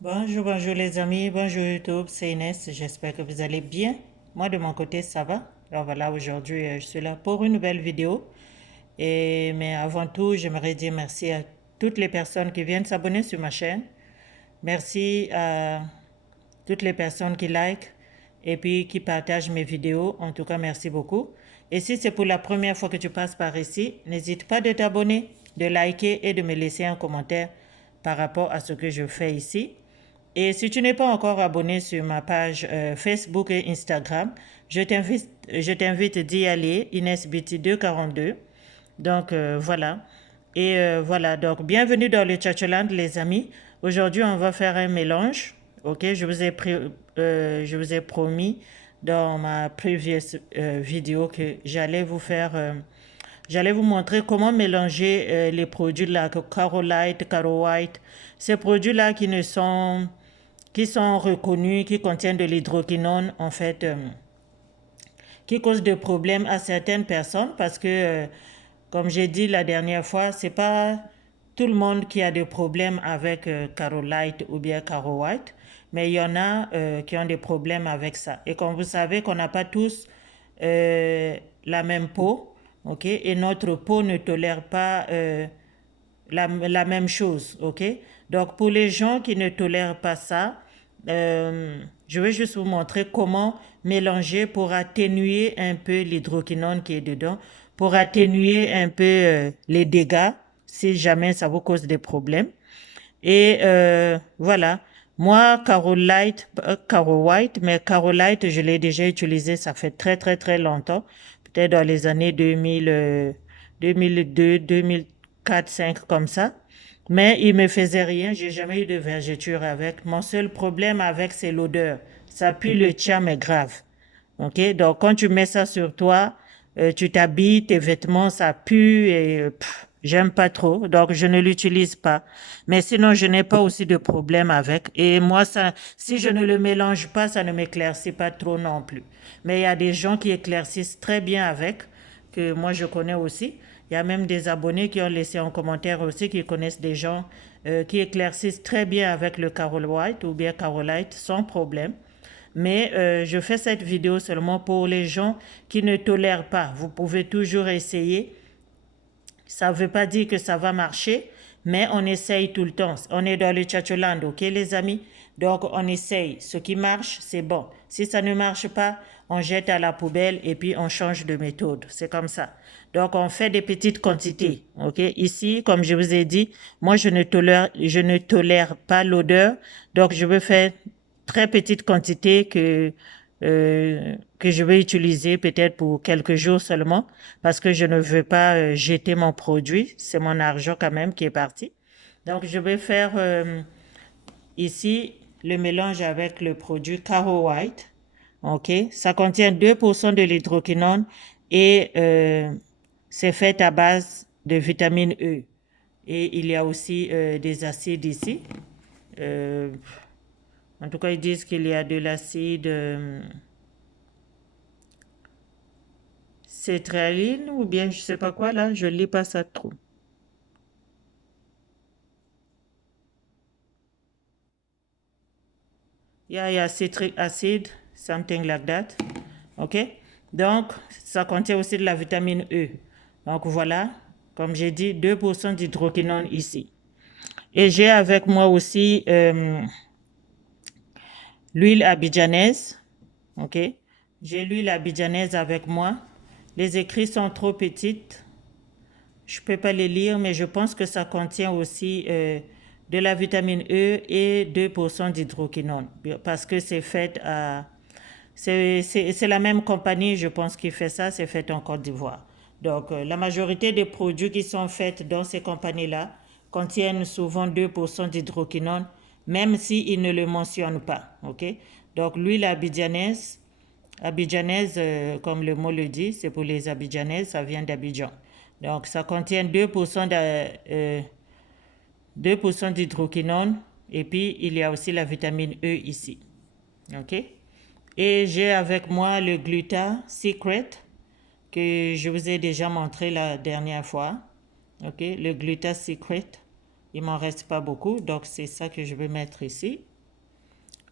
Bonjour, bonjour les amis, bonjour YouTube, c'est Inès, j'espère que vous allez bien. Moi de mon côté ça va. Alors voilà, aujourd'hui je suis là pour une nouvelle vidéo. Mais avant tout, j'aimerais dire merci à toutes les personnes qui viennent s'abonner sur ma chaîne. Merci à toutes les personnes qui like et puis qui partagent mes vidéos. En tout cas, merci beaucoup. Et si c'est pour la première fois que tu passes par ici, n'hésite pas de t'abonner, de liker et de me laisser un commentaire par rapport à ce que je fais ici. Et si tu n'es pas encore abonné sur ma page Facebook et Instagram, je t'invite d'y aller, InesBT242. Donc voilà. Et voilà, donc bienvenue dans le Tchatcholand les amis. Aujourd'hui on va faire un mélange. Ok, je vous ai promis dans ma previous vidéo que j'allais vous montrer comment mélanger les produits là, que Carolite, Caro White, ces produits là qui sont reconnus, qui contiennent de l'hydroquinone en fait. Qui cause des problèmes à certaines personnes parce que, comme j'ai dit la dernière fois, c'est pas tout le monde qui a des problèmes avec Carolite ou bien Caro White, mais il y en a qui ont des problèmes avec ça. Et comme vous savez qu'on n'a pas tous la même peau, ok, et notre peau ne tolère pas la même chose, ok? Donc, pour les gens qui ne tolèrent pas ça, je vais juste vous montrer comment mélanger pour atténuer un peu l'hydroquinone qui est dedans, pour atténuer un peu les dégâts, si jamais ça vous cause des problèmes. Et voilà. Moi, Caro White, mais Caro Light, je l'ai déjà utilisé, ça fait très très très longtemps, peut-être dans les années 2000, 2002, 2004, 5 comme ça. Mais il me faisait rien, j'ai jamais eu de vergeture avec. Mon seul problème avec, c'est l'odeur. Ça pue le tien, mais grave. Ok, donc quand tu mets ça sur toi, tu t'habilles, tes vêtements, ça pue et j'aime pas trop, donc je ne l'utilise pas. Mais sinon, je n'ai pas aussi de problème avec. Et moi, ça, si je ne le mélange pas, ça ne m'éclaircit pas trop non plus. Mais il y a des gens qui éclaircissent très bien avec, que moi je connais aussi. Il y a même des abonnés qui ont laissé un commentaire aussi, qui connaissent des gens qui éclaircissent très bien avec le Carol White ou bien Carolite sans problème. Mais je fais cette vidéo seulement pour les gens qui ne tolèrent pas. Vous pouvez toujours essayer. Ça ne veut pas dire que ça va marcher, mais on essaye tout le temps. On est dans le Tchatcholand, ok les amis? Donc on essaye. Ce qui marche, c'est bon. Si ça ne marche pas, on jette à la poubelle et puis on change de méthode. C'est comme ça. Donc on fait des petites quantités, ok? Ici, comme je vous ai dit, moi je ne tolère pas l'odeur. Donc je veux faire très petite quantité que je vais utiliser peut-être pour quelques jours seulement parce que je ne veux pas jeter mon produit. C'est mon argent quand même qui est parti. Donc, je vais faire ici le mélange avec le produit Caro White. OK? Ça contient 2% de l'hydroquinone et c'est fait à base de vitamine E. Et il y a aussi des acides ici. Euh, En tout cas, ils disent qu'il y a de l'acide cétraline ou bien je sais pas quoi là, je lis pas ça trop. Il y a citric acid, something like that. OK? Donc, ça contient aussi de la vitamine E. Donc voilà, comme j'ai dit, 2% d'hydroquinone ici. Et j'ai avec moi aussi l'huile abidjanaise. OK? J'ai l'huile abidjanaise avec moi. Les écrits sont trop petites. Je ne peux pas les lire, mais je pense que ça contient aussi de la vitamine E et 2% d'hydroquinone. Parce que c'est fait à... C'est la même compagnie, je pense, qui fait ça, c'est fait en Côte d'Ivoire. Donc, la majorité des produits qui sont faits dans ces compagnies-là contiennent souvent 2% d'hydroquinone, même s'ils ne le mentionnent pas. OK? Donc, l'huile abidjanaise, comme le mot le dit, c'est pour les abidjanaises, ça vient d'Abidjan. Donc, ça contient 2% d'hydroquinone et puis il y a aussi la vitamine E ici. OK? Et j'ai avec moi le Gluta Secret que je vous ai déjà montré la dernière fois. OK? Le Gluta Secret. il m'en reste pas beaucoup, donc c'est ça que je vais mettre ici.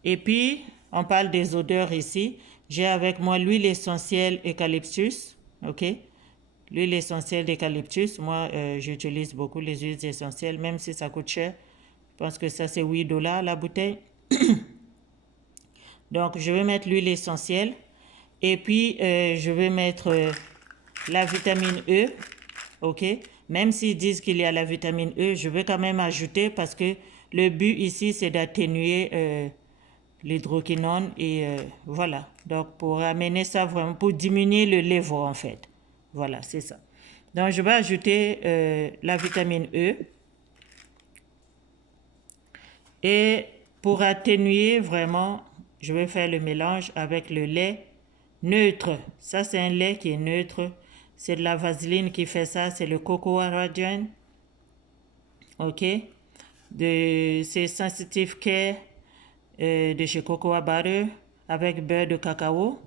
Et puis, on parle des odeurs ici. J'ai avec moi l'huile essentielle eucalyptus, ok? L'huile essentielle d'eucalyptus, moi j'utilise beaucoup les huiles essentielles, même si ça coûte cher. Je pense que ça c'est 8 dollars la bouteille. Donc je vais mettre l'huile essentielle et puis je vais mettre la vitamine E, ok? Même s'ils disent qu'il y a la vitamine E, je vais quand même ajouter parce que le but ici c'est d'atténuer l'hydroquinone et voilà. Donc pour amener ça vraiment, pour diminuer le lévre en fait. Voilà, c'est ça. Donc je vais ajouter la vitamine E. Et pour atténuer vraiment, je vais faire le mélange avec le lait neutre. Ça, c'est un lait qui est neutre. C'est de la vaseline qui fait ça. C'est le Cocoa Radiant. OK. C'est Sensitive Care de chez Cocoa Butter avec beurre de cacao.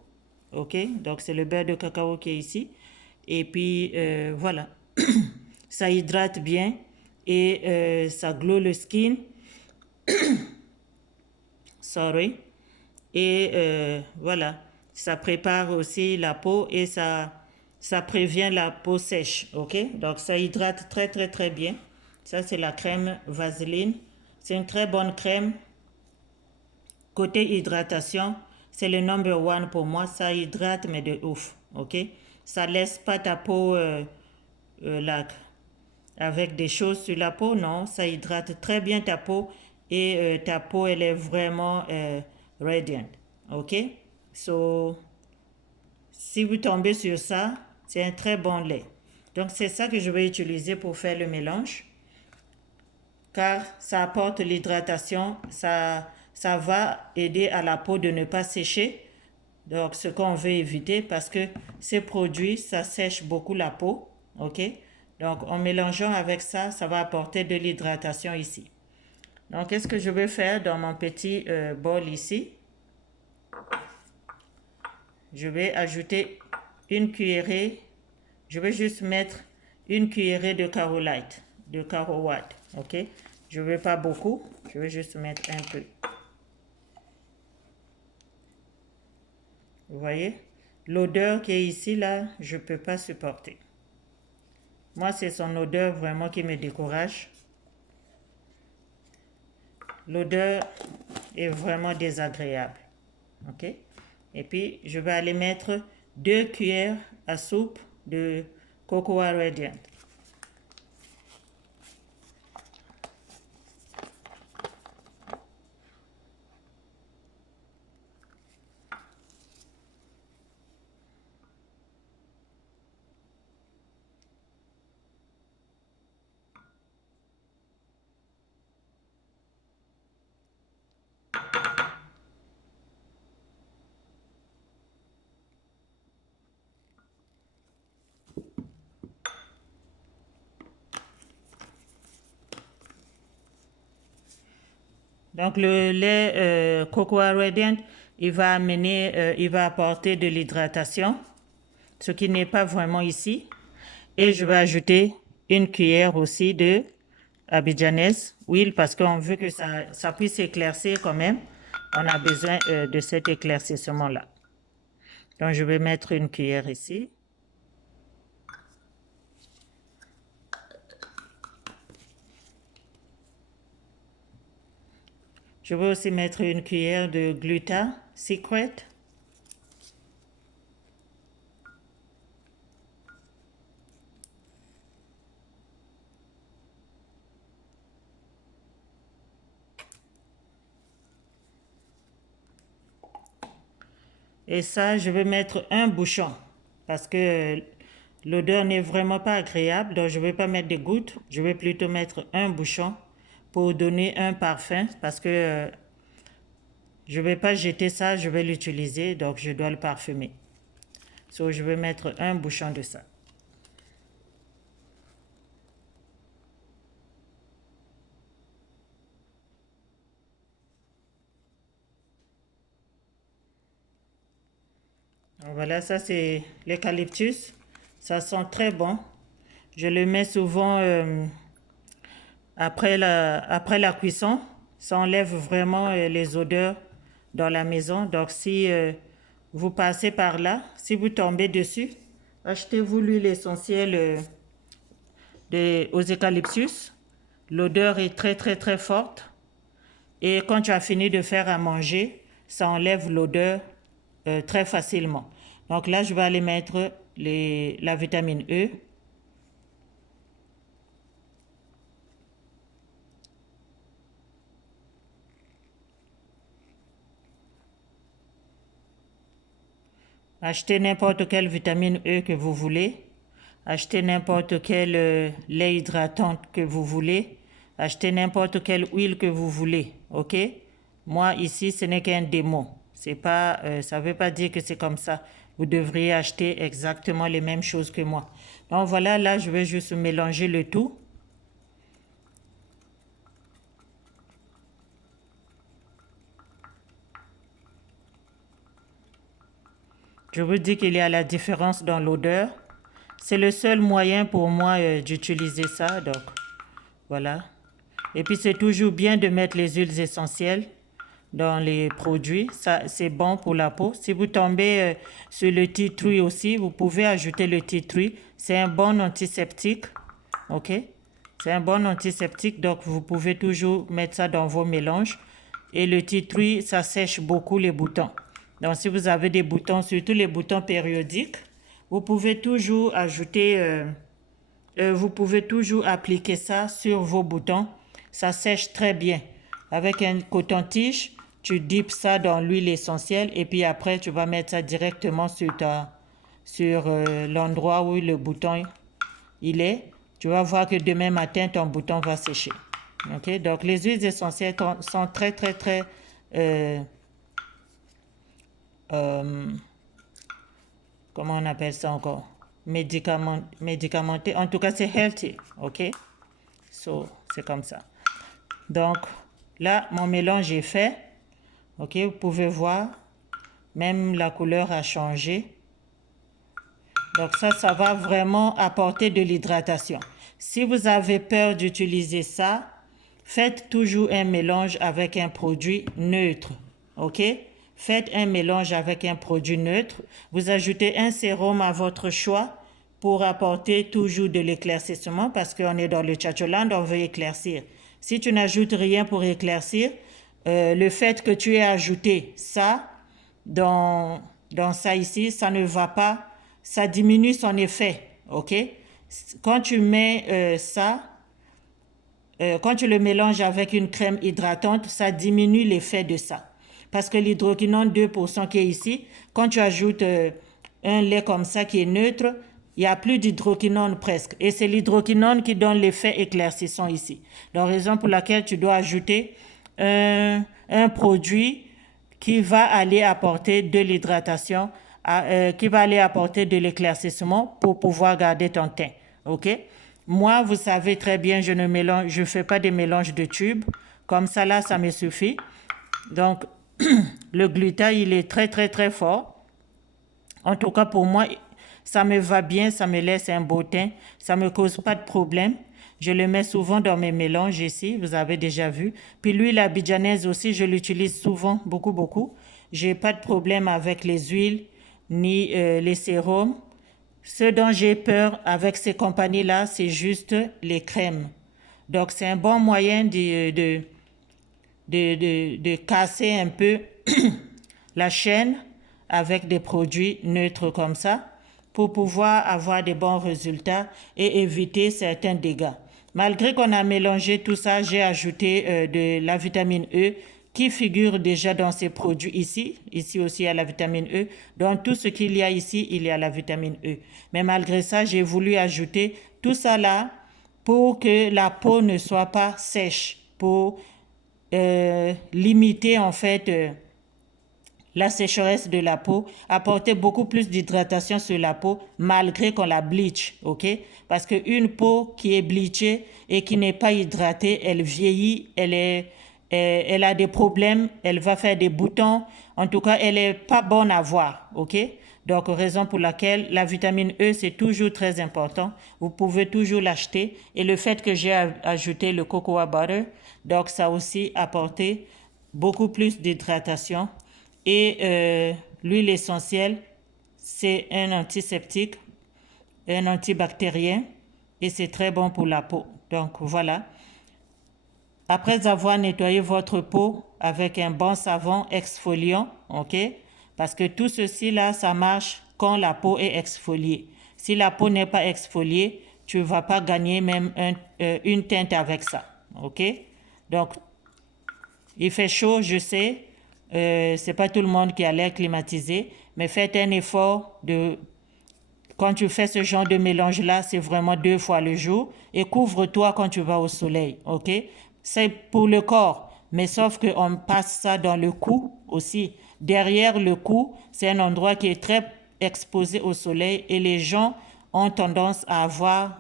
OK. Donc, c'est le beurre de cacao qui est ici. Et puis, voilà. Ça hydrate bien et ça glow le skin. Sorry. Et voilà, ça prépare aussi la peau et ça prévient la peau sèche, ok? Donc ça hydrate très très très bien. Ça c'est la crème Vaseline. C'est une très bonne crème. Côté hydratation, c'est le number one pour moi. Ça hydrate mais de ouf, ok? Ça laisse pas ta peau avec des choses sur la peau, non. Ça hydrate très bien ta peau et ta peau elle est vraiment radiant, ok? So, si vous tombez sur ça, c'est un très bon lait. Donc c'est ça que je vais utiliser pour faire le mélange, car ça apporte l'hydratation, ça va aider à la peau de ne pas sécher. Donc ce qu'on veut éviter, parce que ces produits, ça sèche beaucoup la peau, ok? Donc en mélangeant avec ça, ça va apporter de l'hydratation ici. Donc qu'est-ce que je vais faire dans mon petit bol ici? Je vais ajouter une cuillerée. Je vais juste mettre une cuillerée de Caro Light, de Caro White, ok? Je ne veux pas beaucoup, je vais juste mettre un peu. Vous voyez? L'odeur qui est ici, là, je ne peux pas supporter. Moi, c'est son odeur vraiment qui me décourage. L'odeur est vraiment désagréable, ok? Et puis, je vais aller mettre 2 cuillères à soupe de Cocoa Radiant. Donc le lait Cocoa Radiant, il va apporter de l'hydratation, ce qui n'est pas vraiment ici. Et je vais ajouter une cuillère aussi de abidjanaise, huile, parce qu'on veut que ça puisse éclaircir quand même. On a besoin de cet éclaircissement-là. Donc je vais mettre une cuillère ici. Je vais aussi mettre une cuillère de Gluta Secret. Et ça, je vais mettre un bouchon parce que l'odeur n'est vraiment pas agréable. Donc, je ne vais pas mettre des gouttes. Je vais plutôt mettre un bouchon pour donner un parfum parce que je ne vais pas jeter ça, je vais l'utiliser. Donc, je dois le parfumer. So, je vais mettre un bouchon de ça. Donc, voilà, ça c'est l'eucalyptus. Ça sent très bon. Je le mets souvent après la cuisson. Ça enlève vraiment les odeurs dans la maison. Donc si vous passez par là, si vous tombez dessus, achetez-vous l'huile essentielle aux eucalyptus. L'odeur est très très très forte. Et quand tu as fini de faire à manger, ça enlève l'odeur très facilement. Donc là, je vais aller mettre la vitamine E. Achetez n'importe quelle vitamine E que vous voulez. Achetez n'importe quel lait hydratant que vous voulez. Achetez n'importe quelle huile que vous voulez. OK? Moi, ici, ce n'est qu'un démo. C'est pas, ça ne veut pas dire que c'est comme ça. Vous devriez acheter exactement les mêmes choses que moi. Donc voilà, là, je vais juste mélanger le tout. Je vous dis qu'il y a la différence dans l'odeur. C'est le seul moyen pour moi d'utiliser ça. Donc, voilà. Et puis, c'est toujours bien de mettre les huiles essentielles dans les produits. Ça, c'est bon pour la peau. Si vous tombez sur le tea tree aussi, vous pouvez ajouter le tea tree. C'est un bon antiseptique. OK? C'est un bon antiseptique. Donc, vous pouvez toujours mettre ça dans vos mélanges. Et le tea tree, ça sèche beaucoup les boutons. Donc, si vous avez des boutons, surtout les boutons périodiques, vous pouvez toujours ajouter, vous pouvez toujours appliquer ça sur vos boutons. Ça sèche très bien. Avec un coton-tige, tu dippes ça dans l'huile essentielle et puis après, tu vas mettre ça directement sur l'endroit où le bouton il est. Tu vas voir que demain matin, ton bouton va sécher. OK? Donc, les huiles essentielles sont très, très, très... comment on appelle ça encore? Médicamenté. En tout cas, c'est healthy. OK? So, c'est comme ça. Donc, là, mon mélange est fait. OK? Vous pouvez voir. Même la couleur a changé. Donc, ça va vraiment apporter de l'hydratation. Si vous avez peur d'utiliser ça, faites toujours un mélange avec un produit neutre. OK? Faites un mélange avec un produit neutre. Vous ajoutez un sérum à votre choix pour apporter toujours de l'éclaircissement parce qu'on est dans le Tchatcholand, on veut éclaircir. Si tu n'ajoutes rien pour éclaircir, le fait que tu aies ajouté ça dans ça ici, ça ne va pas, ça diminue son effet. OK? Quand tu mets quand tu le mélanges avec une crème hydratante, ça diminue l'effet de ça. Parce que l'hydroquinone 2% qui est ici, quand tu ajoutes un lait comme ça qui est neutre, il n'y a plus d'hydroquinone presque. Et c'est l'hydroquinone qui donne l'effet éclaircissant ici. Donc, raison pour laquelle tu dois ajouter un produit qui va aller apporter de l'hydratation, qui va aller apporter de l'éclaircissement pour pouvoir garder ton teint. OK? Moi, vous savez très bien, je fais pas de mélange de tubes. Comme ça, là, ça me suffit. Donc, le gluta, il est très, très, très fort. En tout cas, pour moi, ça me va bien, ça me laisse un beau teint. Ça ne me cause pas de problème. Je le mets souvent dans mes mélanges ici, vous avez déjà vu. Puis l'huile abidjanaise aussi, je l'utilise souvent, beaucoup, beaucoup. Je n'ai pas de problème avec les huiles ni les sérums. Ce dont j'ai peur avec ces compagnies-là, c'est juste les crèmes. Donc, c'est un bon moyen de casser un peu la chaîne avec des produits neutres comme ça pour pouvoir avoir des bons résultats et éviter certains dégâts. Malgré qu'on a mélangé tout ça, j'ai ajouté de la vitamine E qui figure déjà dans ces produits ici. Ici aussi, il y a la vitamine E. Dans tout ce qu'il y a ici, il y a la vitamine E. Mais malgré ça, j'ai voulu ajouter tout ça là pour que la peau ne soit pas sèche, pour limiter en fait la sécheresse de la peau, apporter beaucoup plus d'hydratation sur la peau malgré qu'on la bleach, ok? Parce qu'une peau qui est bleachée et qui n'est pas hydratée, elle vieillit, elle a des problèmes, elle va faire des boutons, en tout cas, elle n'est pas bonne à voir, ok? Donc, raison pour laquelle la vitamine E, c'est toujours très important. Vous pouvez toujours l'acheter. Et le fait que j'ai ajouté le cocoa butter, donc ça a aussi apporté beaucoup plus d'hydratation. Et l'huile essentielle, c'est un antiseptique, un antibactérien et c'est très bon pour la peau. Donc voilà. Après avoir nettoyé votre peau avec un bon savon exfoliant, ok? Parce que tout ceci là, ça marche quand la peau est exfoliée. Si la peau n'est pas exfoliée, tu ne vas pas gagner même une teinte avec ça, ok? Donc, il fait chaud, je sais. C'est pas tout le monde qui a l'air climatisé, mais faites un effort de... Quand tu fais ce genre de mélange-là, c'est vraiment 2 fois le jour. Et couvre-toi quand tu vas au soleil, ok? C'est pour le corps, mais sauf qu'on passe ça dans le cou aussi. Derrière le cou, c'est un endroit qui est très exposé au soleil et les gens ont tendance à avoir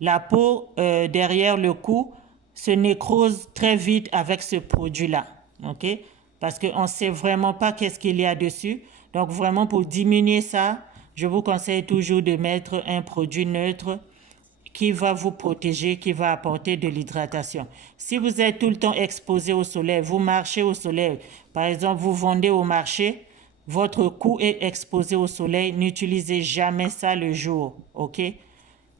la peau derrière le cou se nécrose très vite avec ce produit-là, ok? Parce qu'on ne sait vraiment pas qu'est-ce qu'il y a dessus. Donc vraiment pour diminuer ça, je vous conseille toujours de mettre un produit neutre qui va vous protéger, qui va apporter de l'hydratation. Si vous êtes tout le temps exposé au soleil, vous marchez au soleil, par exemple vous vendez au marché, votre cou est exposé au soleil, n'utilisez jamais ça le jour, ok?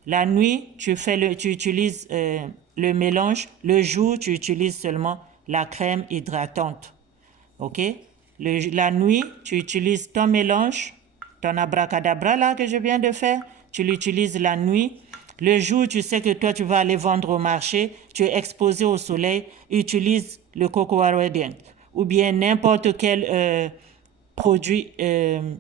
La nuit, tu utilises le mélange. Le jour, tu utilises seulement la crème hydratante. OK? La nuit, tu utilises ton mélange, ton abracadabra là que je viens de faire. Tu l'utilises la nuit. Le jour, tu sais que toi, tu vas aller vendre au marché. Tu es exposé au soleil. Utilise le Cocoa Radiant. Ou bien n'importe quel produit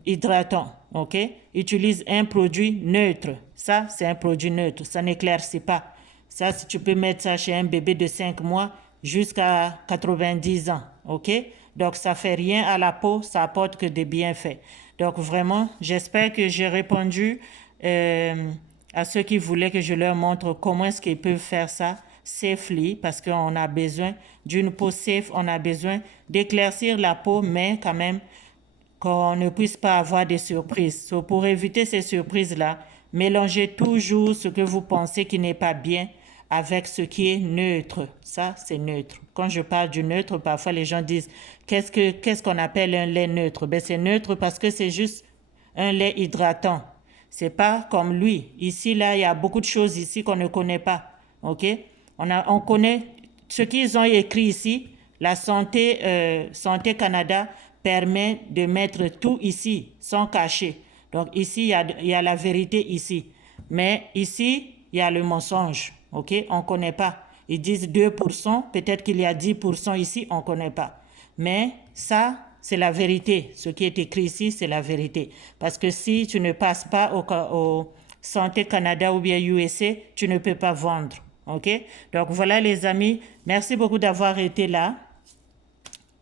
hydratant. Ok? Utilise un produit neutre. Ça, c'est un produit neutre. Ça n'éclaircit pas. Ça, si tu peux mettre ça chez un bébé de 5 mois jusqu'à 90 ans. Ok? Donc, ça ne fait rien à la peau. Ça apporte que des bienfaits. Donc, vraiment, j'espère que j'ai répondu à ceux qui voulaient que je leur montre comment est-ce qu'ils peuvent faire ça safely, parce qu'on a besoin d'une peau safe, on a besoin d'éclaircir la peau, mais quand même qu'on ne puisse pas avoir des surprises. So, pour éviter ces surprises-là, mélangez toujours ce que vous pensez qui n'est pas bien avec ce qui est neutre. Ça, c'est neutre. Quand je parle du neutre, parfois les gens disent qu'est-ce qu'on appelle un lait neutre? Ben, c'est neutre parce que c'est juste un lait hydratant. C'est pas comme lui. Ici, là, il y a beaucoup de choses ici qu'on ne connaît pas. OK? On connaît ce qu'ils ont écrit ici. La Santé Canada permet de mettre tout ici, sans cacher. Donc ici, il y a la vérité ici. Mais ici, il y a le mensonge. OK? On ne connaît pas. Ils disent 2%, peut-être qu'il y a 10% ici, on ne connaît pas. Mais ça, c'est la vérité. Ce qui est écrit ici, c'est la vérité. Parce que si tu ne passes pas au Santé Canada ou bien USA, tu ne peux pas vendre. OK? Donc voilà les amis, merci beaucoup d'avoir été là.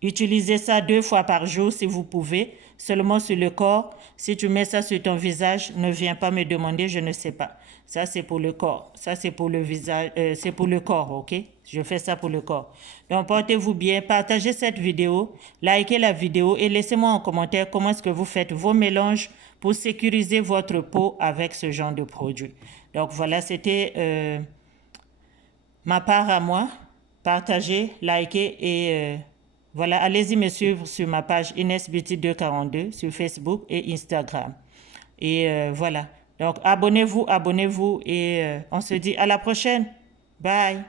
Utilisez ça 2 fois par jour si vous pouvez, seulement sur le corps. Si tu mets ça sur ton visage, ne viens pas me demander, je ne sais pas. Ça, c'est pour le corps. Ça, c'est pour le visage, c'est pour le corps, ok? Je fais ça pour le corps. Donc, portez-vous bien, partagez cette vidéo, likez la vidéo et laissez-moi en commentaire comment est-ce que vous faites vos mélanges pour sécuriser votre peau avec ce genre de produit. Donc, voilà, c'était ma part à moi. Partagez, likez et... voilà, allez-y me suivre sur ma page Inès Beauty 242 sur Facebook et Instagram. Et voilà. Donc, abonnez-vous et on se dit à la prochaine. Bye.